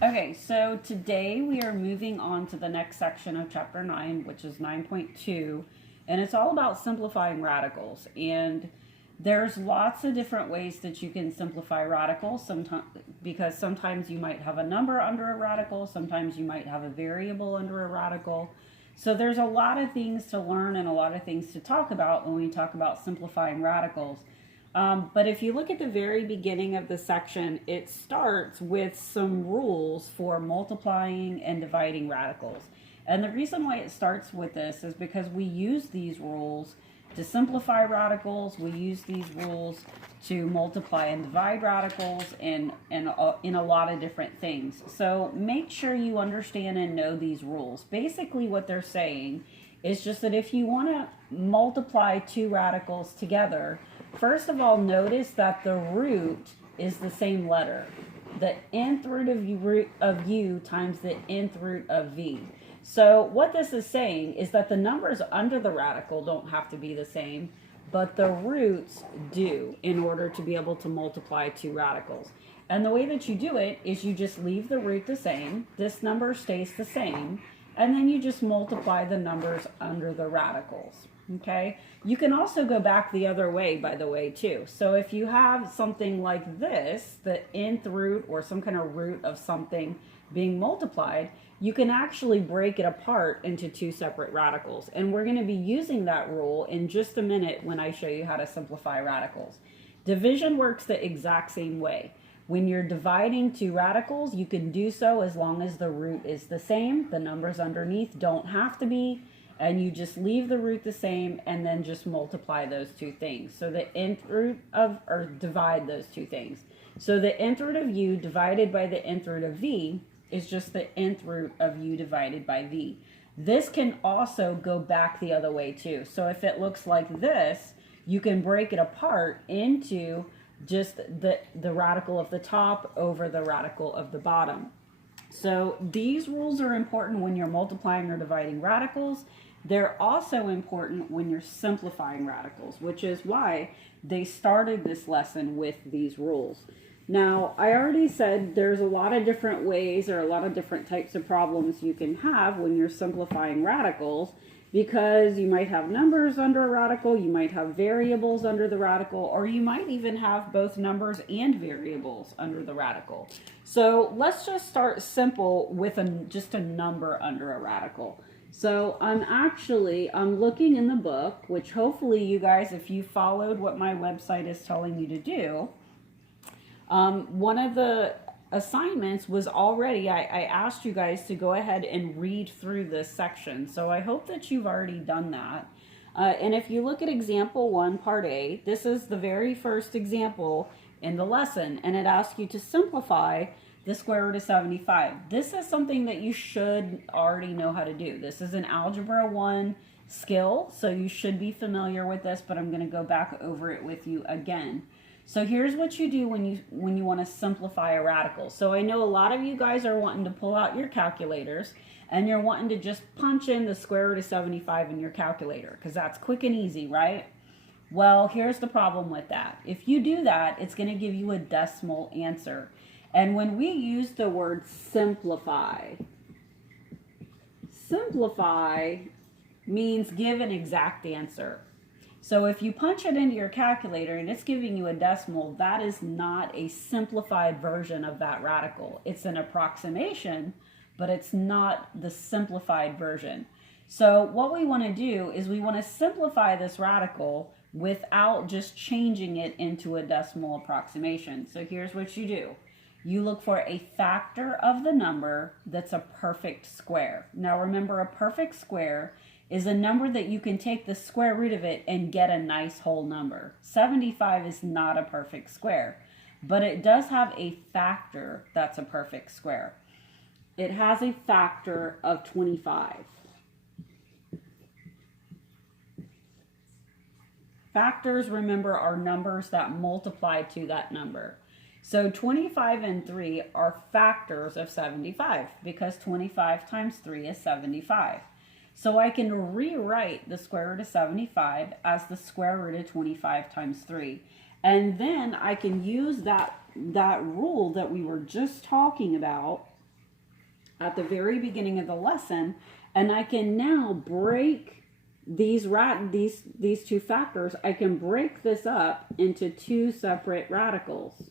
Okay, so today we are moving on to the next section of chapter 9, which is 9.2, and it's all about simplifying radicals. And there's lots of different ways that you can simplify radicals, sometimes because sometimes you might have a number under a radical, sometimes you might have a variable under a radical. So there's a lot of things to learn and a lot of things to talk about when we talk about simplifying radicals. But if you look at the very beginning of the section, it starts with some rules for multiplying and dividing radicals. And the reason why it starts with this is because we use these rules to simplify radicals. We use these rules to multiply and divide radicals and in a lot of different things. So make sure you understand and know these rules. Basically what they're saying is just that if you want to multiply two radicals together, first of all, notice that the root is the same letter. The nth root of u times the nth root of v. So what this is saying is that the numbers under the radical don't have to be the same, but the roots do in order to be able to multiply two radicals. And the way that you do it is you just leave the root the same, this number stays the same, and then you just multiply the numbers under the radicals. Okay, you can also go back the other way, by the way, too. So if you have something like this, the nth root or some kind of root of something being multiplied, you can actually break it apart into two separate radicals. And we're going to be using that rule in just a minute when I show you how to simplify radicals. Division works the exact same way. When you're dividing two radicals, you can do so as long as the root is the same. The numbers underneath don't have to be. And you just leave the root the same and then just multiply those two things. So the nth root of, or divide those two things. So the nth root of u divided by the nth root of v is just the nth root of u divided by v. This can also go back the other way too. So if it looks like this, you can break it apart into just the radical of the top over the radical of the bottom. So these rules are important when you're multiplying or dividing radicals. They're also important when you're simplifying radicals, which is why they started this lesson with these rules. Now, I already said there's a lot of different ways or a lot of different types of problems you can have when you're simplifying radicals, because you might have numbers under a radical, you might have variables under the radical, or you might even have both numbers and variables under the radical. So let's just start simple with just a number under a radical. So I'm looking in the book, which hopefully you guys, if you followed what my website is telling you to do, one of the assignments was already, I asked you guys to go ahead and read through this section. So I hope that you've already done that. And if you look at example 1, part A, this is the very first example in the lesson, and it asks you to simplify the square root of 75. This is something that you should already know how to do. This is an Algebra 1 skill, so you should be familiar with this, but I'm going to go back over it with you again. So here's what you do when you want to simplify a radical. So I know a lot of you guys are wanting to pull out your calculators, and you're wanting to just punch in the square root of 75 in your calculator, because that's quick and easy, right? Well, here's the problem with that. If you do that, it's going to give you a decimal answer. And when we use the word simplify means give an exact answer. So if you punch it into your calculator and it's giving you a decimal, that is not a simplified version of that radical. It's an approximation, but it's not the simplified version. So what we want to do is we want to simplify this radical without just changing it into a decimal approximation. So here's what you do. You look for a factor of the number that's a perfect square. Now remember, a perfect square is a number that you can take the square root of it and get a nice whole number. 75 is not a perfect square, but it does have a factor that's a perfect square. It has a factor of 25. Factors, remember, are numbers that multiply to that number. So 25 and 3 are factors of 75 because 25 times 3 is 75. So I can rewrite the square root of 75 as the square root of 25 times 3. And then I can use that rule that we were just talking about at the very beginning of the lesson, and I can now break these two factors. I can break this up into two separate radicals.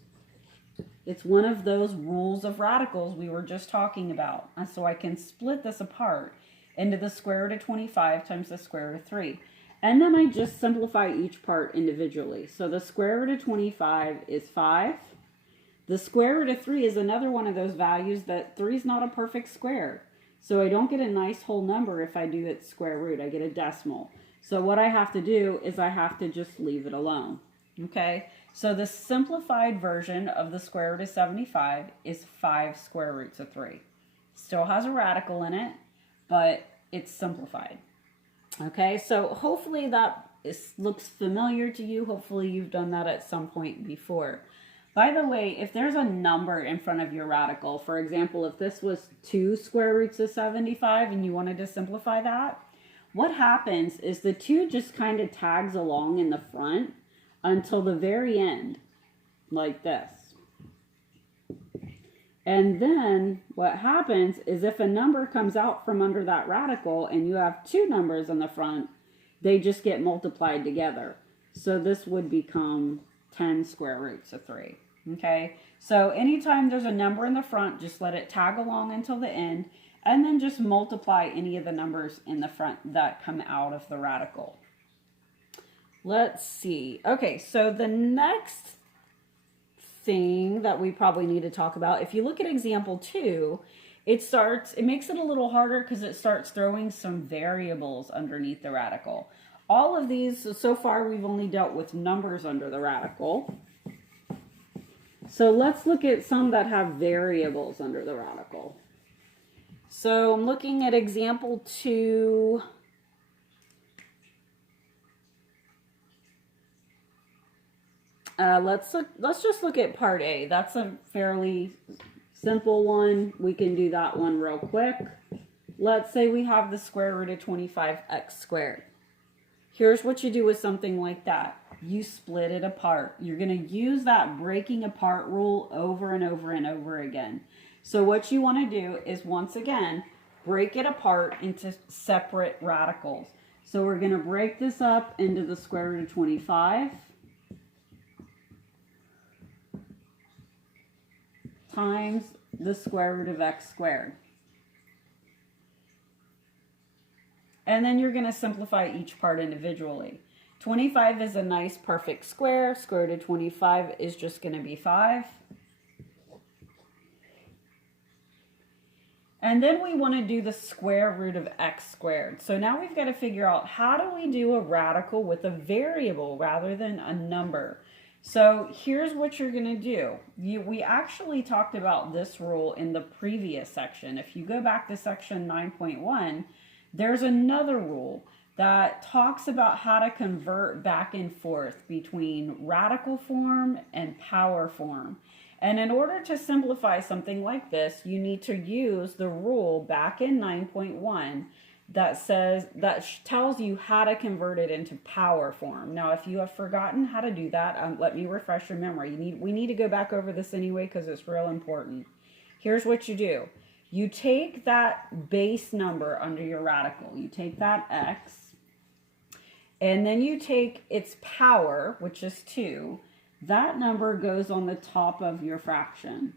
It's one of those rules of radicals we were just talking about. And so I can split this apart into the square root of 25 times the square root of 3. And then I just simplify each part individually. So the square root of 25 is 5. The square root of 3 is another one of those values that 3 is not a perfect square. So I don't get a nice whole number if I do its square root. I get a decimal. So what I have to do is I have to just leave it alone. Okay? So the simplified version of the square root of 75 is 5 square roots of 3. Still has a radical in it, but it's simplified. Okay, so hopefully that looks familiar to you. Hopefully you've done that at some point before. By the way, if there's a number in front of your radical, for example, if this was 2 square roots of 75 and you wanted to simplify that, what happens is the 2 just kind of tags along in the front until the very end, like this. And then what happens is if a number comes out from under that radical and you have 2 numbers on the front, they just get multiplied together. So this would become 10 square roots of 3. Okay, so anytime there's a number in the front, just let it tag along until the end, and then just multiply any of the numbers in the front that come out of the radical. Let's see. Okay, so the next thing that we probably need to talk about, if you look at example 2, it makes it a little harder because it starts throwing some variables underneath the radical. All of these, so far we've only dealt with numbers under the radical. So let's look at some that have variables under the radical. So I'm looking at example 2. Let's just look at part A. That's a fairly simple one. We can do that one real quick. Let's say we have the square root of 25x squared. Here's what you do with something like that. You split it apart. You're going to use that breaking apart rule over and over and over again. So what you want to do is, once again, break it apart into separate radicals. So we're going to break this up into the square root of 25 times the square root of x squared. And then you're going to simplify each part individually. 25 is a nice perfect square. Square root of 25 is just going to be 5. And then we want to do the square root of x squared. So now we've got to figure out, how do we do a radical with a variable rather than a number? So here's what you're going to do. We actually talked about this rule in the previous section. If you go back to section 9.1, there's another rule that talks about how to convert back and forth between radical form and power form. And in order to simplify something like this, you need to use the rule back in 9.1 that tells you how to convert it into power form. Now, if you have forgotten how to do that, let me refresh your memory. We need to go back over this anyway because it's real important. Here's what you do. You take that base number under your radical. You take that x, and then you take its power, which is 2. That number goes on the top of your fraction,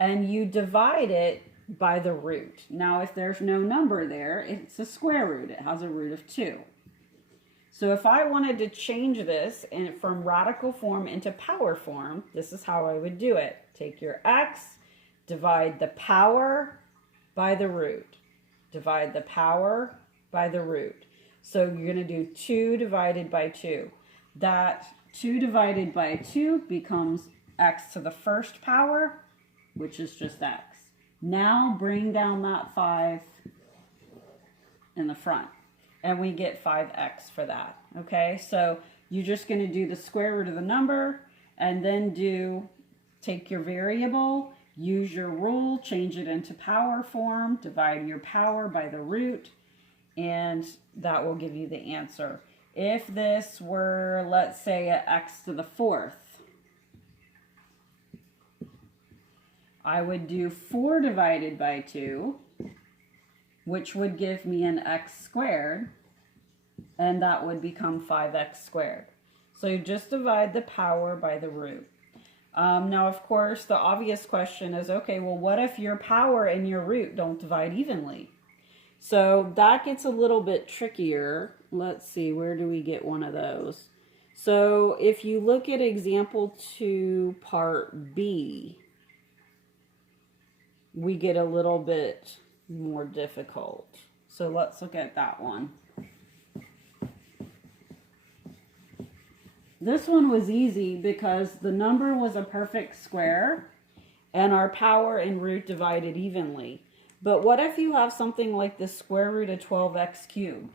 and you divide it by the root. Now, if there's no number there, it's a square root. It has a root of 2. So if I wanted to change this from radical form into power form, this is how I would do it. Take your x, divide the power by the root. Divide the power by the root. So you're going to do 2 divided by 2. That 2 divided by 2 becomes x to the first power, which is just x. Now bring down that 5 in the front, and we get 5x for that. Okay, so you're just going to do the square root of the number, and then take your variable, use your rule, change it into power form, divide your power by the root, and that will give you the answer. If this were, let's say, x to the 4th, I would do 4 divided by 2, which would give me an x squared, and that would become 5x squared. So you just divide the power by the root. Now, of course, the obvious question is, okay, well, what if your power and your root don't divide evenly? So that gets a little bit trickier. Let's see, where do we get one of those? So if you look at example 2, part B, we get a little bit more difficult. So let's look at that one. This one was easy because the number was a perfect square and our power and root divided evenly. But what if you have something like the square root of 12x cubed?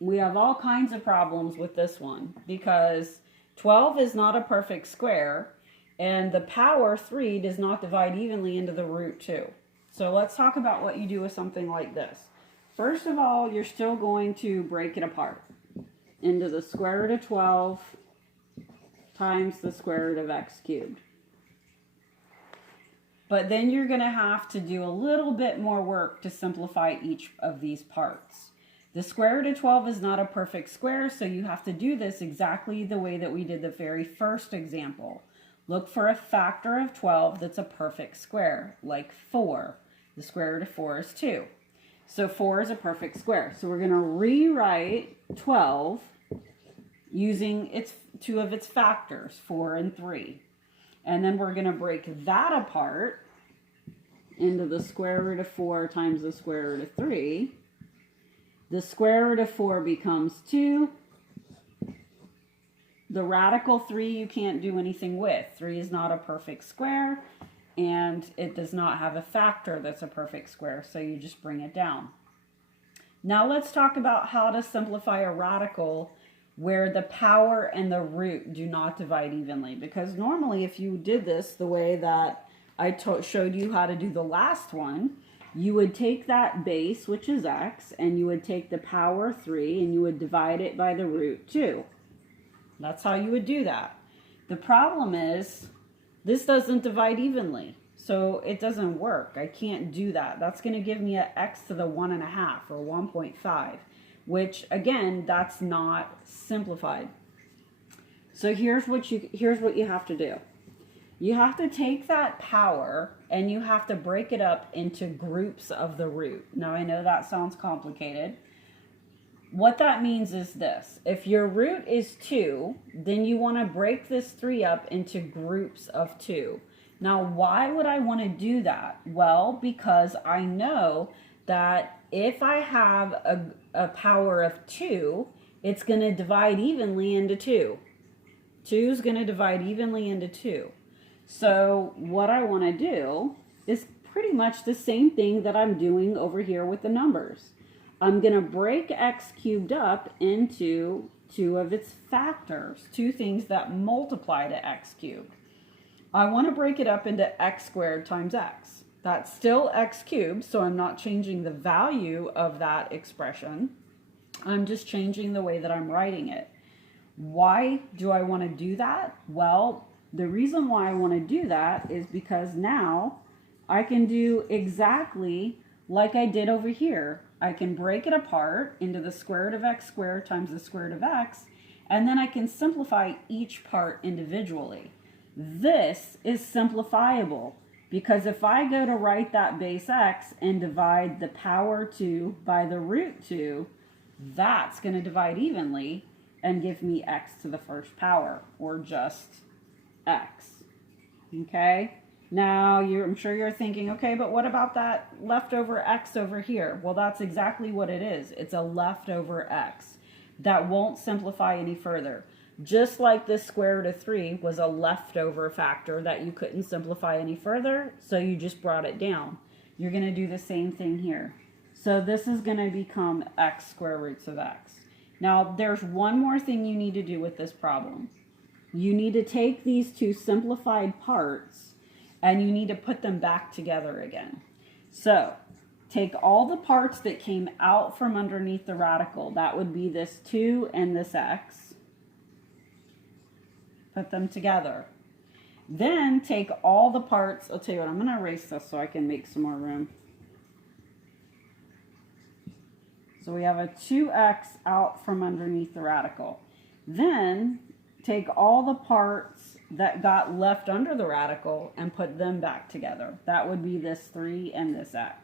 We have all kinds of problems with this one because 12 is not a perfect square and the power 3 does not divide evenly into the root 2. So let's talk about what you do with something like this. First of all, you're still going to break it apart into the square root of 12 times the square root of x cubed. But then you're going to have to do a little bit more work to simplify each of these parts. The square root of 12 is not a perfect square, so you have to do this exactly the way that we did the very first example. Look for a factor of 12 that's a perfect square, like 4. The square root of 4 is 2. So 4 is a perfect square. So we're going to rewrite 12 using its 2 of its factors, 4 and 3. And then we're going to break that apart into the square root of 4 times the square root of 3. The square root of 4 becomes 2. The radical 3 you can't do anything with. 3 is not a perfect square, and it does not have a factor that's a perfect square, so you just bring it down. Now let's talk about how to simplify a radical where the power and the root do not divide evenly. Because normally if you did this the way that I showed you how to do the last one, you would take that base, which is x, and you would take the power 3 and you would divide it by the root 2. That's how you would do that. The problem is this doesn't divide evenly, so it doesn't work. I can't do that. That's going to give me an x to the 1.5 or 1.5, which again, that's not simplified. So here's what you have to do. You have to take that power and you have to break it up into groups of the root. Now I know that sounds complicated. What that means is this. If your root is 2, then you want to break this 3 up into groups of 2. Now, why would I want to do that? Well, because I know that if I have a power of 2, it's going to divide evenly into 2. 2 is going to divide evenly into 2. So what I want to do is pretty much the same thing that I'm doing over here with the numbers. I'm going to break x cubed up into 2 of its factors, 2 things that multiply to x cubed. I want to break it up into x squared times x. That's still x cubed, so I'm not changing the value of that expression. I'm just changing the way that I'm writing it. Why do I want to do that? Well, the reason why I want to do that is because now I can do exactly like I did over here. I can break it apart into the square root of x squared times the square root of x, and then I can simplify each part individually. This is simplifiable because if I go to write that base x and divide the power 2 by the root 2, that's going to divide evenly and give me x to the first power, or just x. Okay? Now, I'm sure you're thinking, okay, but what about that leftover x over here? Well, that's exactly what it is. It's a leftover x. That won't simplify any further. Just like this square root of 3 was a leftover factor that you couldn't simplify any further, so you just brought it down. You're going to do the same thing here. So this is going to become x square roots of x. Now, there's one more thing you need to do with this problem. You need to take these 2 simplified parts and you need to put them back together again. So, take all the parts that came out from underneath the radical. That would be this 2 and this x. Put them together. Then take all the parts. I'll tell you what, I'm going to erase this so I can make some more room. So we have a 2x out from underneath the radical. Then take all the parts that got left under the radical and put them back together. That would be this 3 and this x.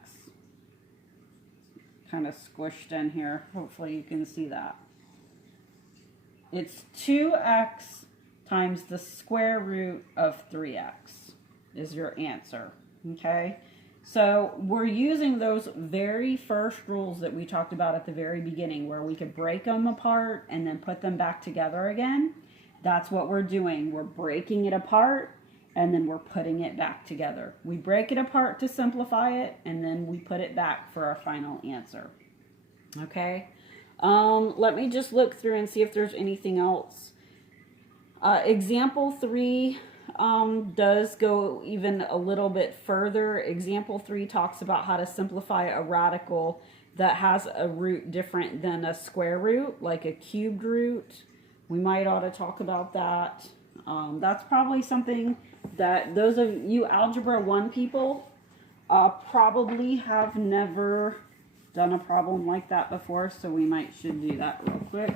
Kind of squished in here. Hopefully you can see that. It's 2x times the square root of 3x is your answer. Okay? So we're using those very first rules that we talked about at the very beginning, where we could break them apart and then put them back together again. That's what we're doing. We're breaking it apart and then we're putting it back together. We break it apart to simplify it and then we put it back for our final answer. Okay? Let me just look through and see if there's anything else. Example 3 does go even a little bit further. Example 3 talks about how to simplify a radical that has a root different than a square root, like a cubed root. We might ought to talk about that. That's probably something that those of you Algebra 1 people probably have never done a problem like that before, so we should do that real quick.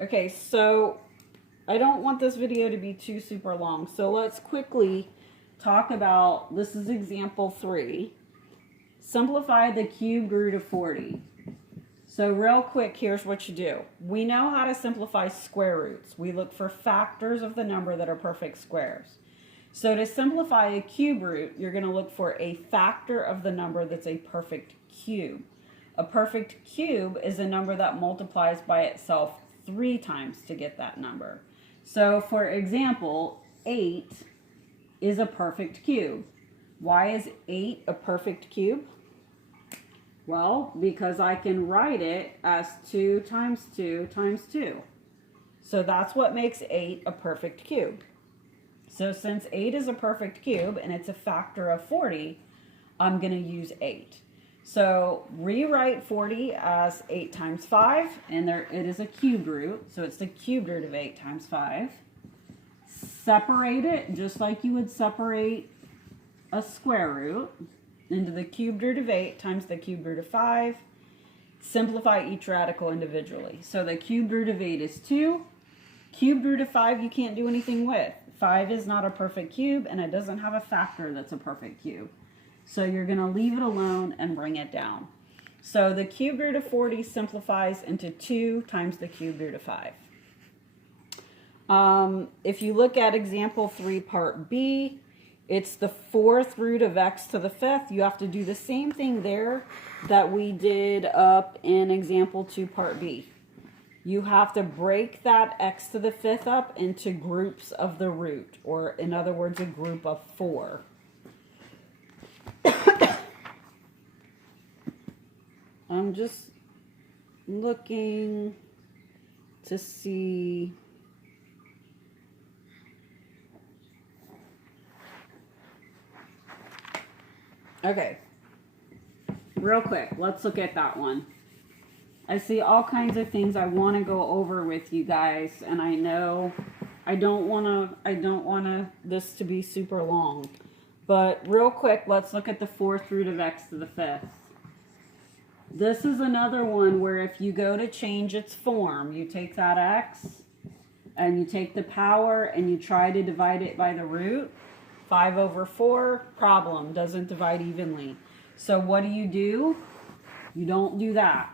Okay, so I don't want this video to be too super long, so let's quickly talk about, this is example 3. Simplify the cubed root of 40. So real quick, here's what you do. We know how to simplify square roots. We look for factors of the number that are perfect squares. So to simplify a cube root, you're going to look for a factor of the number that's a perfect cube. A perfect cube is a number that multiplies by itself 3 times to get that number. So for example, 8 is a perfect cube. Why is 8 a perfect cube? Well, because I can write it as 2 times 2 times 2. So that's what makes 8 a perfect cube. So since 8 is a perfect cube and it's a factor of 40, I'm going to use 8. So rewrite 40 as 8 times 5, and there it is a cubed root, so it's the cubed root of 8 times 5. Separate it just like you would separate a square root into the cubed root of 8 times the cubed root of 5. Simplify each radical individually. So the cubed root of 8 is 2. Cubed root of 5 you can't do anything with. 5 is not a perfect cube, and it doesn't have a factor that's a perfect cube. So you're going to leave it alone and bring it down. So the cubed root of 40 simplifies into 2 times the cubed root of 5. If you look at example 3 part B, it's the 4th root of x to the 5th. You have to do the same thing there that we did up in example 2 part B. You have to break that x to the 5th up into groups of the root, or in other words, a group of 4. I'm just looking to see. Okay, real quick, let's look at that one. I see all kinds of things I want to go over with you guys, and I know I don't want this to be super long. But real quick, let's look at the 4th root of x to the 5th. This is another one where if you go to change its form, you take that x and you take the power and you try to divide it by the root. 5 over 4, problem, doesn't divide evenly. So what do? You don't do that.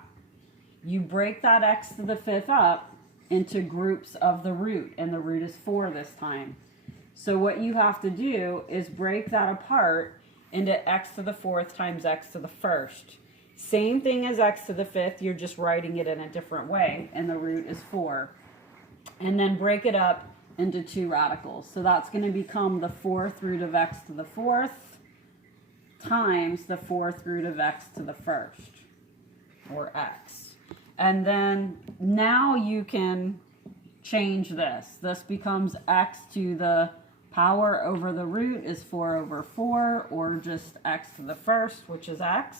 You break that x to the 5th up into groups of the root, and the root is 4 this time. So what you have to do is break that apart into x to the 4th times x to the 1st. Same thing as x to the 5th, you're just writing it in a different way, and the root is 4. And then break it up into 2 radicals. So that's going to become the 4th root of x to the 4th times the 4th root of x to the 1st, or x. And then now you can change this. This becomes x to the power over the root is 4 over 4, or just x to the 1st, which is x.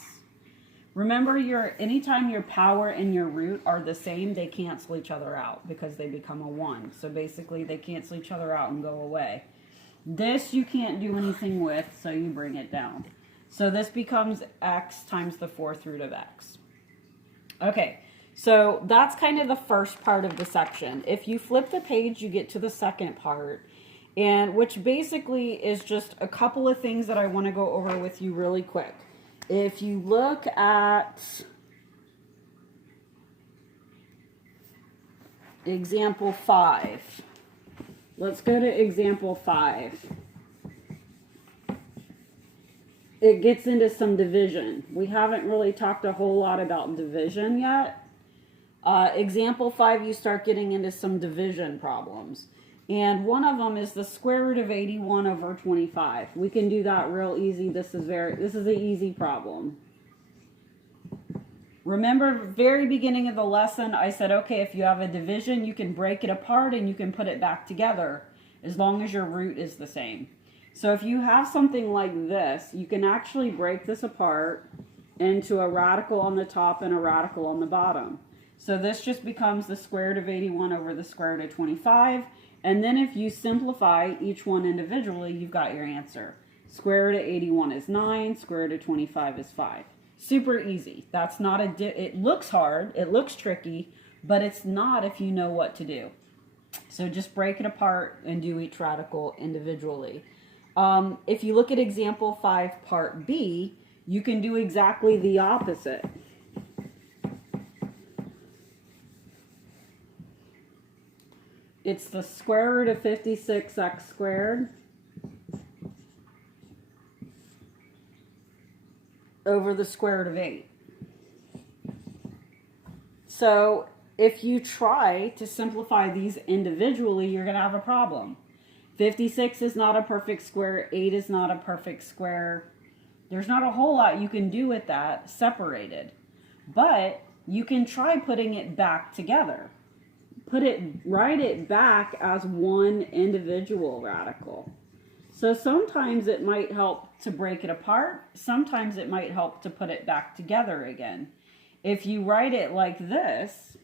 Remember, anytime your power and your root are the same, they cancel each other out because they become a 1. So basically, they cancel each other out and go away. This you can't do anything with, so you bring it down. So this becomes x times the 4th root of x. Okay, so that's kind of the first part of the section. If you flip the page, you get to the second part, and which basically is just a couple of things that I want to go over with you really quick. If you look at example 5, let's go to example 5. It gets into some division. We haven't really talked a whole lot about division yet. Example 5, you start getting into some division problems. And one of them is the square root of 81 over 25. We can do that real easy. This is an easy problem. Remember, very beginning of the lesson, I said, okay, if you have a division, you can break it apart and you can put it back together as long as your root is the same. So if you have something like this, you can actually break this apart into a radical on the top and a radical on the bottom. So this just becomes the square root of 81 over the square root of 25. And then if you simplify each one individually, you've got your answer. Square root of 81 is 9, square root of 25 is 5. Super easy. That's not it looks hard, it looks tricky, but it's not if you know what to do. So just break it apart and do each radical individually. If you look at example 5, part B, you can do exactly the opposite. It's the square root of 56x squared over the square root of 8. So if you try to simplify these individually, you're going to have a problem. 56 is not a perfect square. 8 is not a perfect square. There's not a whole lot you can do with that separated. But you can try putting it back together. Write it back as one individual radical. So sometimes it might help to break it apart. Sometimes it might help to put it back together again. If you write it like this,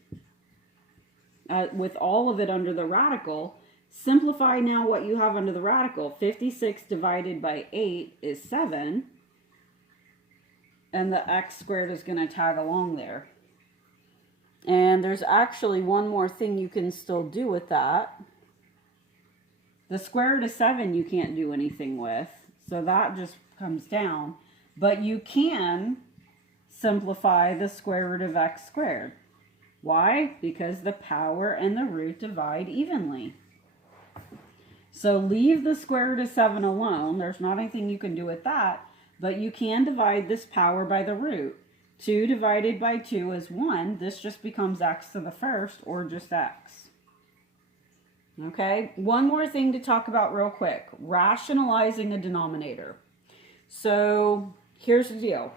with all of it under the radical, simplify now what you have under the radical. 56 divided by 8 is 7. And the x squared is going to tag along there. And there's actually one more thing you can still do with that. The square root of 7 you can't do anything with, so that just comes down. But you can simplify the square root of x squared. Why? Because the power and the root divide evenly. So leave the square root of 7 alone. There's not anything you can do with that, but you can divide this power by the root. 2 divided by 2 is 1. This just becomes x to the first, or just x. Okay, one more thing to talk about real quick. Rationalizing a denominator. So here's the deal.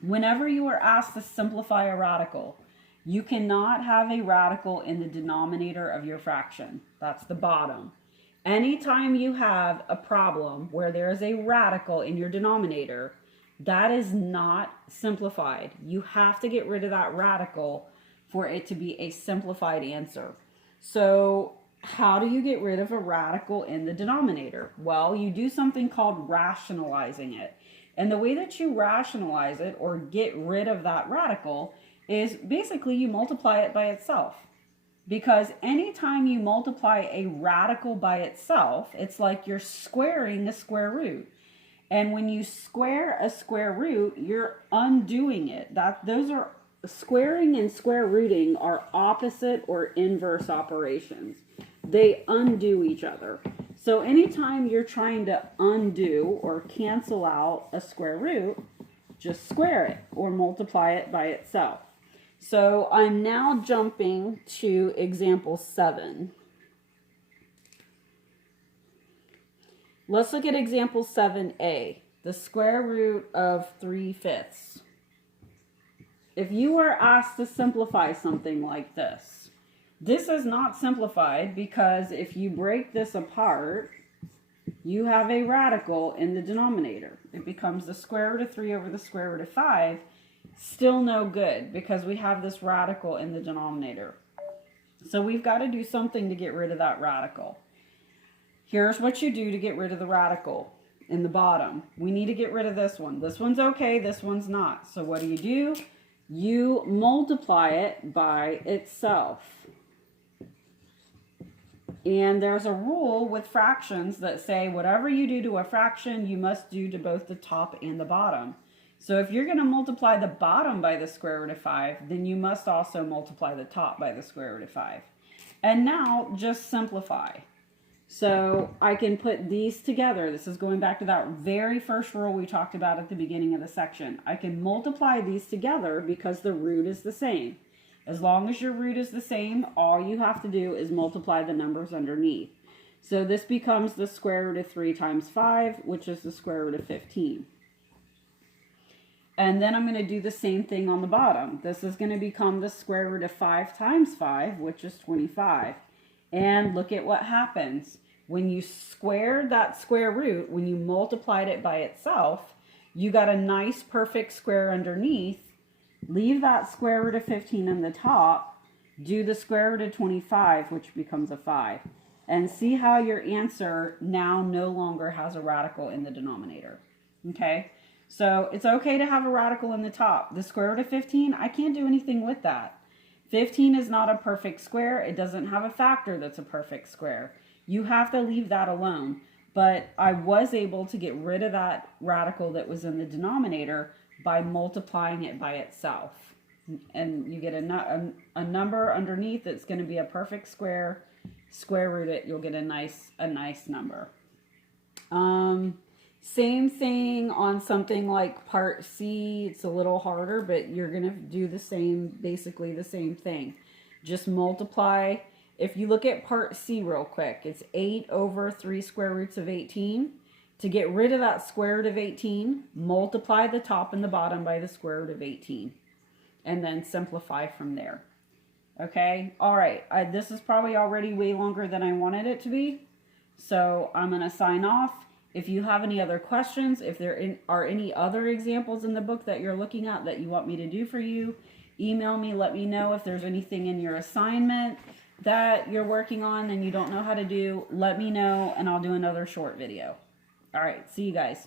Whenever you are asked to simplify a radical, you cannot have a radical in the denominator of your fraction. That's the bottom. Anytime you have a problem where there is a radical in your denominator, that is not simplified. You have to get rid of that radical for it to be a simplified answer. So how do you get rid of a radical in the denominator? Well, you do something called rationalizing it. And the way that you rationalize it or get rid of that radical is basically you multiply it by itself. Because anytime you multiply a radical by itself, it's like you're squaring a square root. And when you square a square root, you're undoing it. Those are squaring and square rooting are opposite or inverse operations. They undo each other. So anytime you're trying to undo or cancel out a square root, just square it or multiply it by itself. So I'm now jumping to example 7. Let's look at example 7a, the square root of 3/5. If you are asked to simplify something like this, this is not simplified because if you break this apart, you have a radical in the denominator. It becomes the square root of 3 over the square root of 5. Still no good because we have this radical in the denominator. So we've got to do something to get rid of that radical. Here's what you do to get rid of the radical in the bottom. We need to get rid of this one. This one's okay, this one's not. So what do? You multiply it by itself. And there's a rule with fractions that say whatever you do to a fraction, you must do to both the top and the bottom. So if you're going to multiply the bottom by the square root of 5, then you must also multiply the top by the square root of 5. And now just simplify. So I can put these together. This is going back to that very first rule we talked about at the beginning of the section. I can multiply these together because the root is the same. As long as your root is the same, all you have to do is multiply the numbers underneath. So this becomes the square root of 3 times 5, which is the square root of 15. And then I'm going to do the same thing on the bottom. This is going to become the square root of 5 times 5, which is 25. And look at what happens. When you squared that square root, when you multiplied it by itself, you got a nice perfect square underneath. Leave that square root of 15 in the top. Do the square root of 25, which becomes a 5. And see how your answer now no longer has a radical in the denominator. Okay? So it's okay to have a radical in the top. The square root of 15, I can't do anything with that. 15 is not a perfect square. It doesn't have a factor that's a perfect square. You have to leave that alone. But I was able to get rid of that radical that was in the denominator by multiplying it by itself. And you get a number underneath that's going to be a perfect square. Square root it, you'll get a nice number. Same thing on something like part C. It's a little harder, but you're going to do the same, basically the same thing. Just multiply. If you look at part C real quick, it's 8 over 3 square roots of 18. To get rid of that square root of 18, multiply the top and the bottom by the square root of 18. And then simplify from there. Okay? All right. This is probably already way longer than I wanted it to be. So I'm going to sign off. If you have any other questions, if there are any other examples in the book that you're looking at that you want me to do for you, email me, let me know. If there's anything in your assignment that you're working on and you don't know how to do, let me know and I'll do another short video. All right, see you guys.